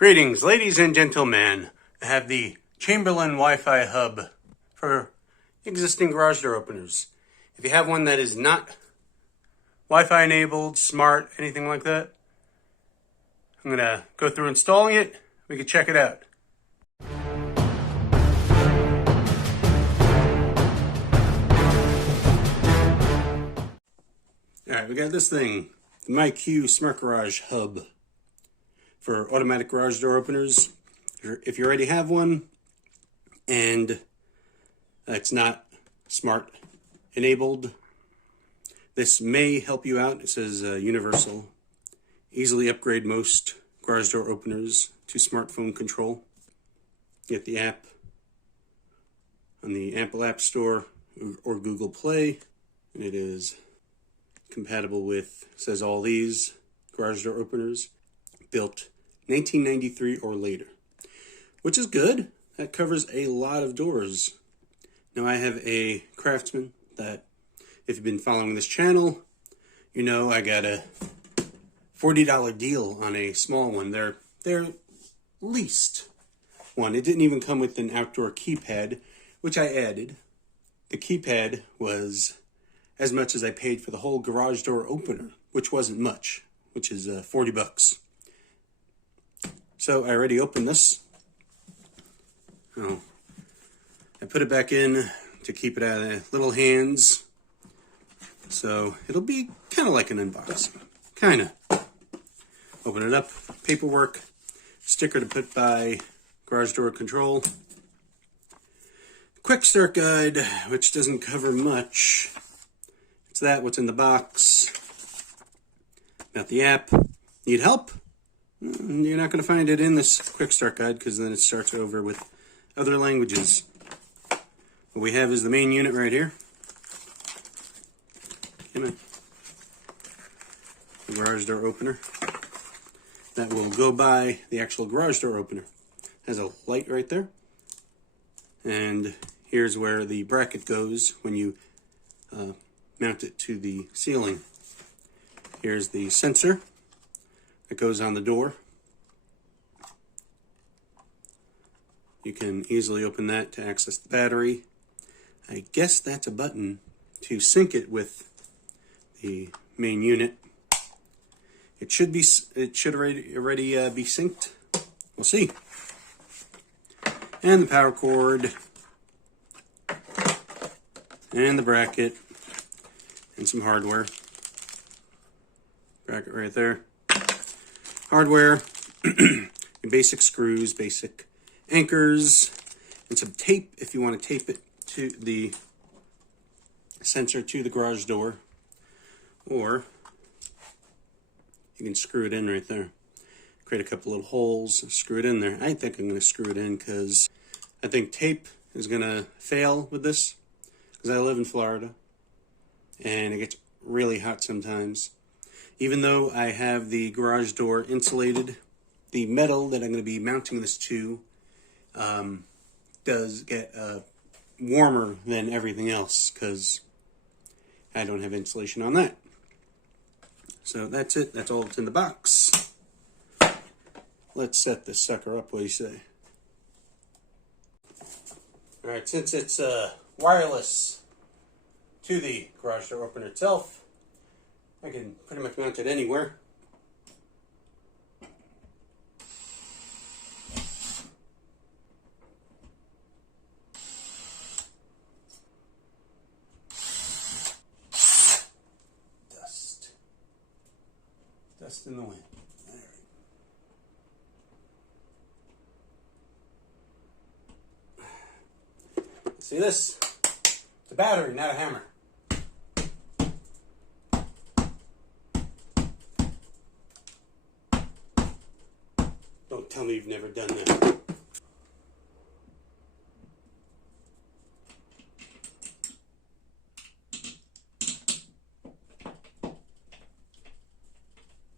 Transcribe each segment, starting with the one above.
Greetings, ladies and gentlemen. I have the Chamberlain Wi-Fi hub for existing garage door openers. If you have one that is not Wi-Fi enabled, smart, anything like that, I'm going to go through installing it. We can check it out. Alright, we got this thing, the MyQ Smart Garage Hub for automatic garage door openers. If you already have one and it's not smart enabled, this may help you out. It says universal. Easily upgrade most garage door openers to smartphone control. Get the app on the Apple App Store or Google Play, and it is compatible with, says all these garage door openers built 1993 or later, which is good. That covers a lot of doors. Now I have a Craftsman that, if you've been following this channel, you know I got a $40 deal on a small one. Their least one. It didn't even come with an outdoor keypad, which I added. The keypad was as much as I paid for the whole garage door opener, which wasn't much, which is 40 bucks. So I already opened this. Oh, I put it back in to keep it out of little hands. So it'll be kind of like an unboxing. Kind of. Open it up. Paperwork. Sticker to put by garage door control. Quick start guide, which doesn't cover much. It's that, what's in the box. Got the app. Need help? You're not going to find it in this quick start guide because then it starts over with other languages. What we have is the main unit right here. Come on. The garage door opener. That will go by the actual garage door opener. Has a light right there. And here's where the bracket goes when you mount it to the ceiling. Here's the sensor that goes on the door. You can easily open that to access the battery. I guess that's a button to sync it with the main unit. It should already be synced. We'll see. And the power cord, and the bracket, and some hardware. Bracket right there. Hardware, basic screws, basic anchors, and some tape if you want to tape it to the sensor to the garage door, or you can screw it in right there. Create a couple little holes, screw it in there. I think I'm going to screw it in because I think tape is going to fail with this, because I live in Florida and it gets really hot sometimes. Even though I have the garage door insulated, the metal that I'm going to be mounting this to does get warmer than everything else because I don't have insulation on that. So that's it. That's all that's in the box. Let's set this sucker up. What do you say? Alright, since it's wireless to the garage door opener itself, I can pretty much mount it anywhere. Dust in the wind. All right. See this? It's a battery, not a hammer. Don't tell me you've never done that.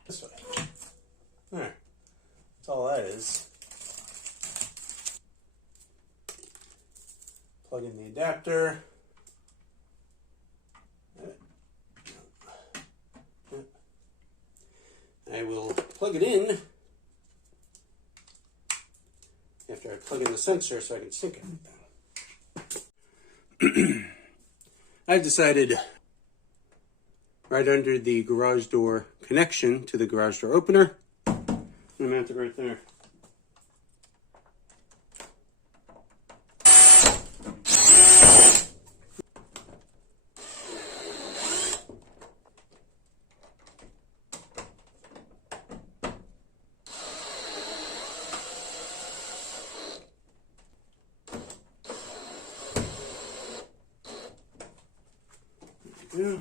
This way. Alright. That's all that is. Plug in the adapter. I will plug it in after I plug in the sensor so I can sync everything. I decided right under the garage door connection to the garage door opener, I'm going to mount it right there. Yeah.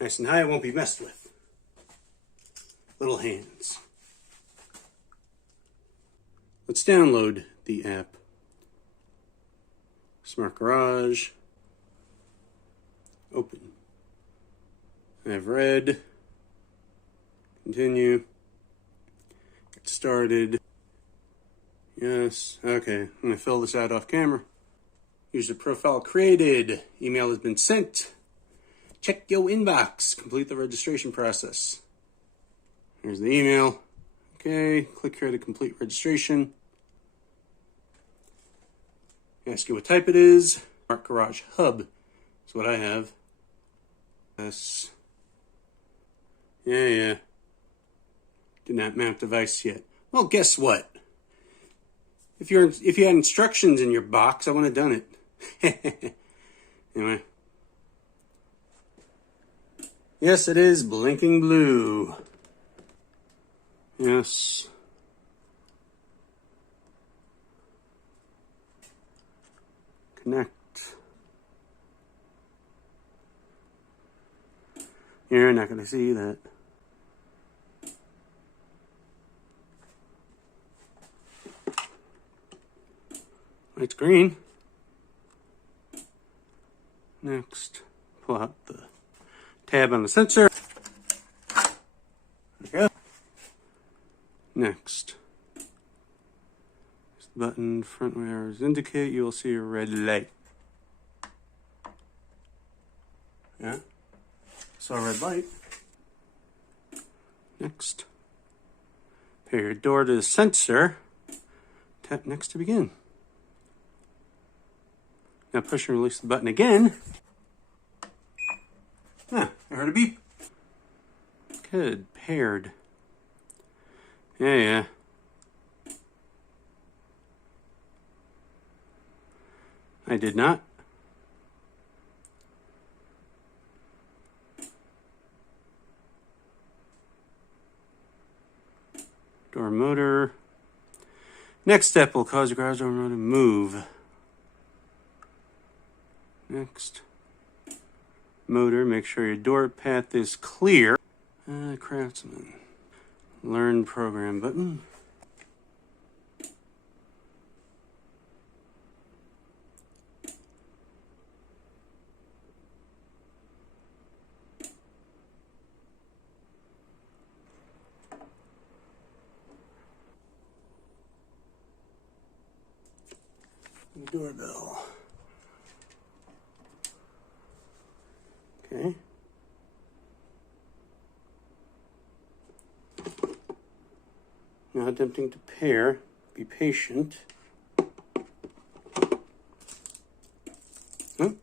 Nice and high, it won't be messed with. Little hands. Let's download the app. Smart Garage. Open. I've read. Continue. Get started. Yes. Okay. I'm going to fill this out off camera. User profile created. Email has been sent. Check your inbox. Complete the registration process. Here's the email. Okay. Click here to complete registration. Ask you what type it is. Smart Garage Hub is what I have. Yes. Yeah. Did not mount device yet. Well, guess what? If you had instructions in your box, I would have done it. Anyway. Yes, it is blinking blue. Yes. Connect. You're not going to see that. It's green. Next, pull out the tab on the sensor. There we go. Next, this button, front mirrors indicate, you will see a red light. Yeah, saw a red light. Next, pair your door to the sensor. Tap next to begin. Now push and release the button again. Ah, I heard a beep. Good, paired. Yeah. I did not. Door motor. Next step will cause the garage door motor to move. Next, motor, make sure your door path is clear. Craftsman, learn program button. Doorbell. Okay. Now attempting to pair. Be patient. Oh.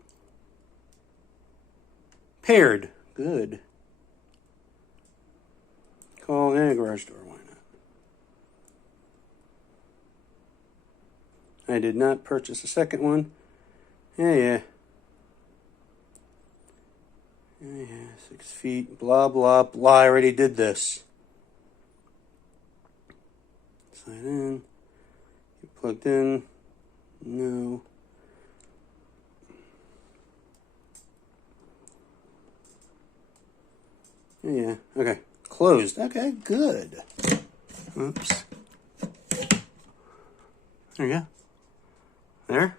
Paired. Good. Call and garage door. Why not? I did not purchase a second one. Yeah. 6 feet, blah, blah, blah. I already did this. Slide in. Get plugged in. No. Yeah, okay. Closed. Okay, good. Oops. There you go. There.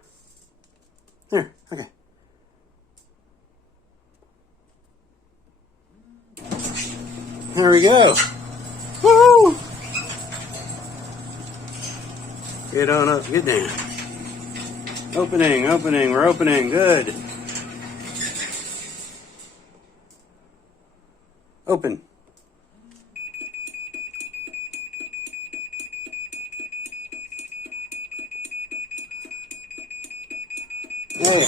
Okay. There we go. Woo! Get on up, get down. Opening, we're opening, good. Open. Oh,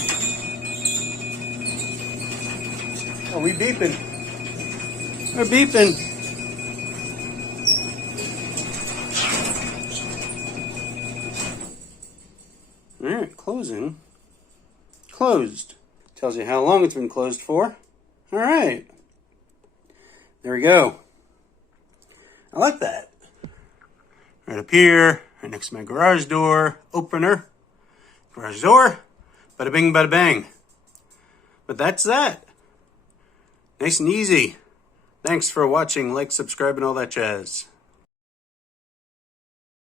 we beeping. We're beeping. All right, closing. Closed. Tells you how long it's been closed for. All right. There we go. I like that. Right up here, right next to my garage door opener. Garage door. Bada bing, bada bang. But that's that. Nice and easy. Thanks for watching. Like, subscribe, and all that jazz.